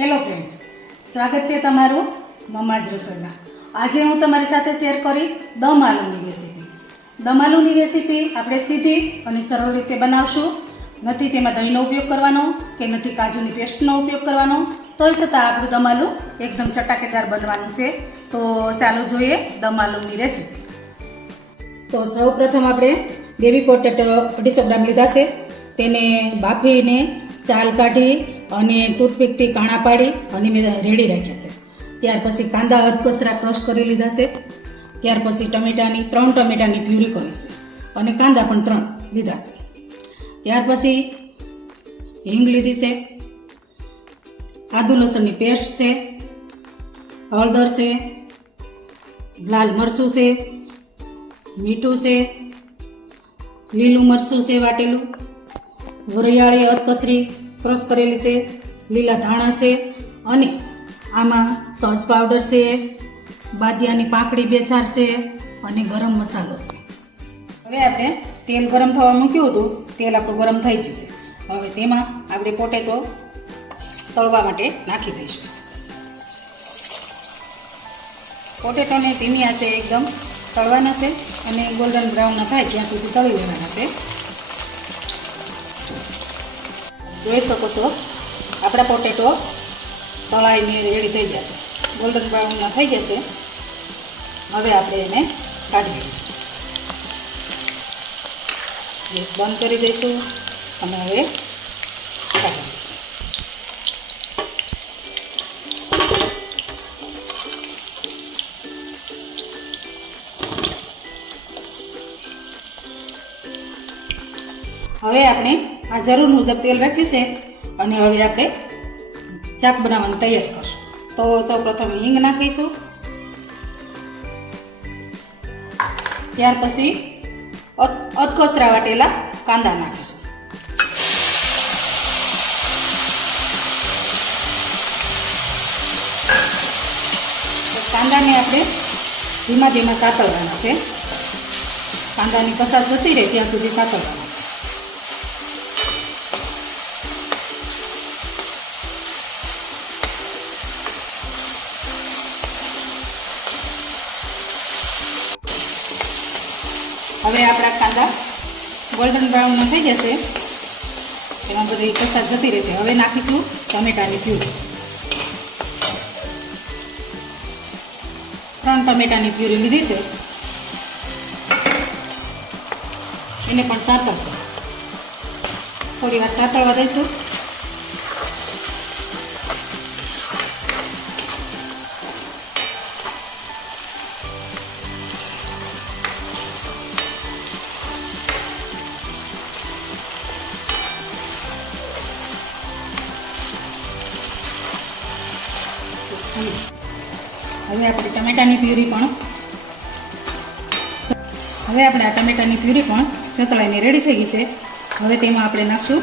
Hello friend, સ્વાગત છે તમારું મમ્માજ રસોઈમાં. આજે હું તમારી સાથે શેર કરીશ દમ આલુની રેસીપી. દમ આલુની રેસીપી આપણે સીધી અને સરળ રીતે બનાવશું. નથી તેમાં દહીંનો ઉપયોગ કરવાનો કે નથી કાજુની પેસ્ટનો ઉપયોગ કરવાનો, તોય છતાં આપણું દમ આલુ એકદમ ચટાકેદાર બનવાનું છે. તો ચાલો જોઈએ દમ આલુની રેસીપી. તો સૌ પ્રથમ આપણે બેબી પોટેટો 250 ગ્રામ લીધા છે. તેને બાફીને ચાલ કાઢી અને ટૂથપીકથી કાણા પાડી અને મેં રેડી રાખ્યા છે. ત્યાર પછી કાંદા અધકચરા ક્રશ કરી લીધા છે. ત્યાર પછી ત્રણ ટમેટાની પ્યુરી કરી છે અને કાંદા પણ 3 લીધા છે. ત્યાર પછી હિંગ લીધી છે, આદુ લસણની પેસ્ટ છે, હળદર છે, લાલ મરચું છે, મીઠું છે, લીલું મરચું છે વાટેલું, વરિયાળી અધકચરી ક્રશ કરેલી છે, લીલા ધાણા છે અને આમાં તજ પાવડર છે, બાદિયાની પાંકડી 2-4 છે અને ગરમ મસાલો છે. હવે આપણે તેલ ગરમ થવા મૂક્યું હતું. તેલ આપણું ગરમ થઈ ગયું છે. હવે તેમાં આપણે પોટેટો તળવા માટે નાખી દઈશું. પોટેટોને ધીમી આંચે એકદમ તળવાના છે અને ગોલ્ડન બ્રાઉન થાય ત્યાં સુધી તળી લેવાના છે. જોઈ શકો છો આપણા પોટેટો તળાઈને રેડી થઈ જશે, ગોલ્ડન બ્રાઉનના થઈ જશે. હવે આપણે એને કાઢી દઈશું. ગેસ બંધ કરી દઈશું અને હવે કાઢી દઈશું. હવે આપણે આ જરૂર મુજબ તેલ રાખ્યું છે અને હવે આપણે શાક બનાવવાની તૈયારી કરશું. તો સૌ પ્રથમ હિંગ નાખીશું. ત્યાર પછી અધકચરા વાટેલા કાંદા નાખીશું. કાંદાને આપણે ધીમા ધીમા સાતળવાના છે. કાંદાની કસાશ જતી રહે ત્યાં સુધી સાતળવાના છે. હવે આપણા કાંદા ગોલ્ડન બ્રાઉન થઈ જશે, એમાં બધી કસાશ જતી રહેશે. હવે નાખીશું ટમેટાની પ્યુરી. 3 ટમેટાની પ્યુરી લીધી છે, એને પણ સાતળશું. થોડી વાર સાતળવા દઈશું. હવે આપણે ટમેટાની પ્યુરી પણ સતળાઈને રેડી થઈ ગઈ છે. હવે તેમાં આપણે નાખશું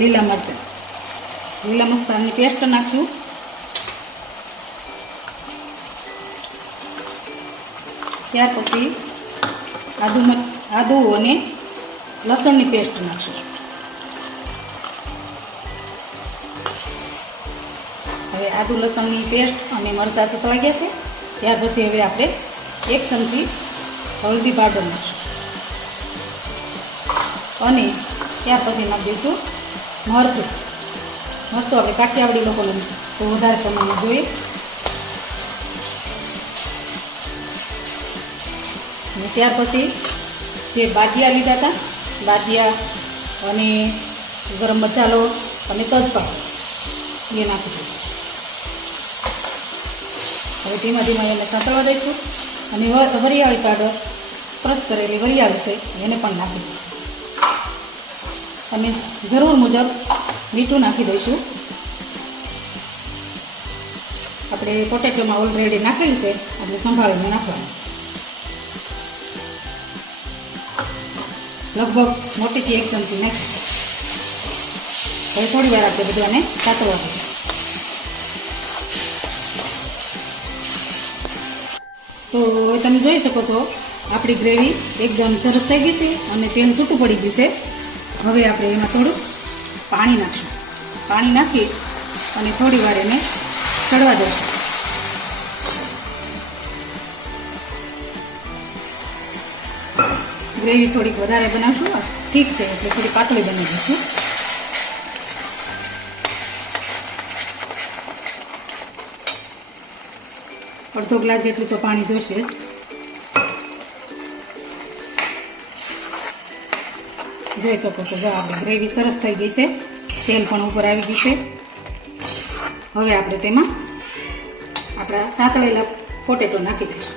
લીલા મરચાંની પેસ્ટ નાખશું. ત્યાર પછી આદુ અને લસણની પેસ્ટ નાખશું. હવે આદુ લસણની પેસ્ટ અને મરચાં સતળાઈ ગયા છે. ત્યાર પછી હવે આપણે 1 ચમચી હળદી પાવડર નાખીશું અને ત્યાર પછી નાખી દઈશું મરચું. આપણે કાઠિયાવાડી લોકોને તો વધારે પ્રમાણે જોઈએ. અને ત્યાર પછી જે બાદિયા લીધા હતા, બાદિયા અને ગરમ મસાલો અને તજ પાવડર એ નાખી દઈશું. હવે ધીમા ધીમા એને સાતળવા દઈશું અને વરિયાળી પાવડર ક્રશ કરેલી વરિયાળી છે એને પણ નાખી દઈશું અને જરૂર મુજબ મીઠું નાખી દઈશું. આપણે પોટેટોમાં ઓલરેડી નાખેલું છે, આપણે સંભાળીને નાખવાનું છે. લગભગ મોટીથી 1 ચમચી નાખીશું. હવે થોડી વાર આપણે બધાને સાતળવા દઈશું. તો તમે જોઈ શકો છો આપણી ગ્રેવી એકદમ સરસ થઈ ગઈ છે અને તેલ છૂટું પડી ગયું છે. હવે આપણે એમાં થોડું પાણી નાખીશું. પાણી નાખી અને થોડી વાર એને ચડવા દઈશું. ગ્રેવી થોડીક વધારે બનાવશું, ઠીક છે એટલે થોડી પાતળી બનાવી દઈશું. અડધો ગ્લાસ જેટલું તો પાણી જોઈશે જ. જોઈ શકો છો, જો આપણે ગ્રેવી સરસ થઈ ગઈ છે, તેલ પણ ઉપર આવી ગયું છે. હવે આપણે તેમાં આપણા સાતળેલા પોટેટો નાખી દઈશું.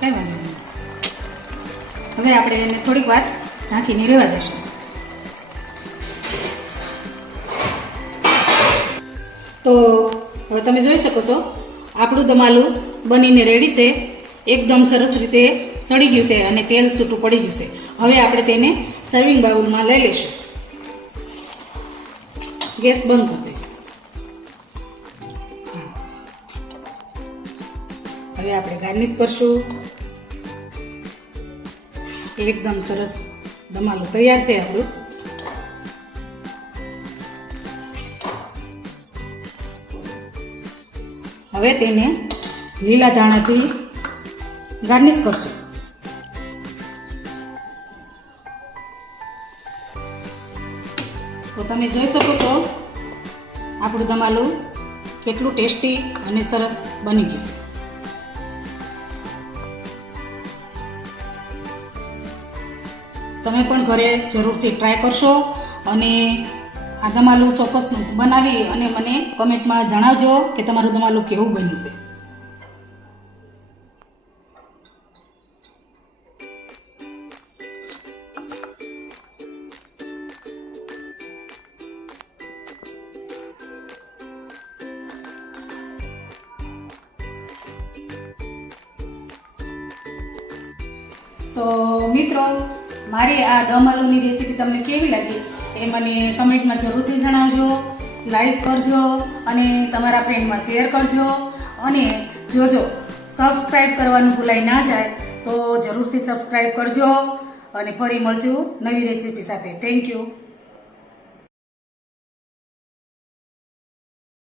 કઈ વાંધો નહીં. હવે આપણે એને થોડીક વાર ઢાંકીને રહેવા દઈશું. તો હવે તમે જોઈ શકો છો આપણું દમાલું બનીને રેડી છે. એકદમ સરસ રીતે સડી ગયું છે અને તેલ છૂટું પડી ગયું છે. હવે આપણે તેને સર્વિંગ બાઉલમાં લઈ લઈશું. ગેસ બંધ કરી દઈશું. હવે આપણે ગાર્નિશ કરશું. એકદમ સરસ દમાલું તૈયાર છે આપણું. હવે તેને લીલા ધાણાથી ગાર્નિશ કરશું. તો તમે જોઈ શકો છો આપણું દમાલું કેટલું ટેસ્ટી અને સરસ બની ગયું છે. તમે પણ ઘરે જરૂરથી ટ્રાય કરશો અને આ દમાલું ચોક્કસ બનાવી અને મને કમેન્ટમાં જણાવજો કે તમારું દમાલું કેવું બન્યું છે. તો મિત્રો, મારી આ દમ આલુની રેસીપી તમને કેવી લાગી એ મને કમેન્ટમાં જરૂરથી જણાવજો. લાઈક કરજો અને તમારા ફ્રેન્ડમાં શેર કરજો અને જોજો સબસ્ક્રાઈબ કરવાનું ભૂલાઈ ના જાય તો જરૂરથી સબસ્ક્રાઈબ કરજો અને ફરી મળશું નવી રેસીપી સાથે. Thank you.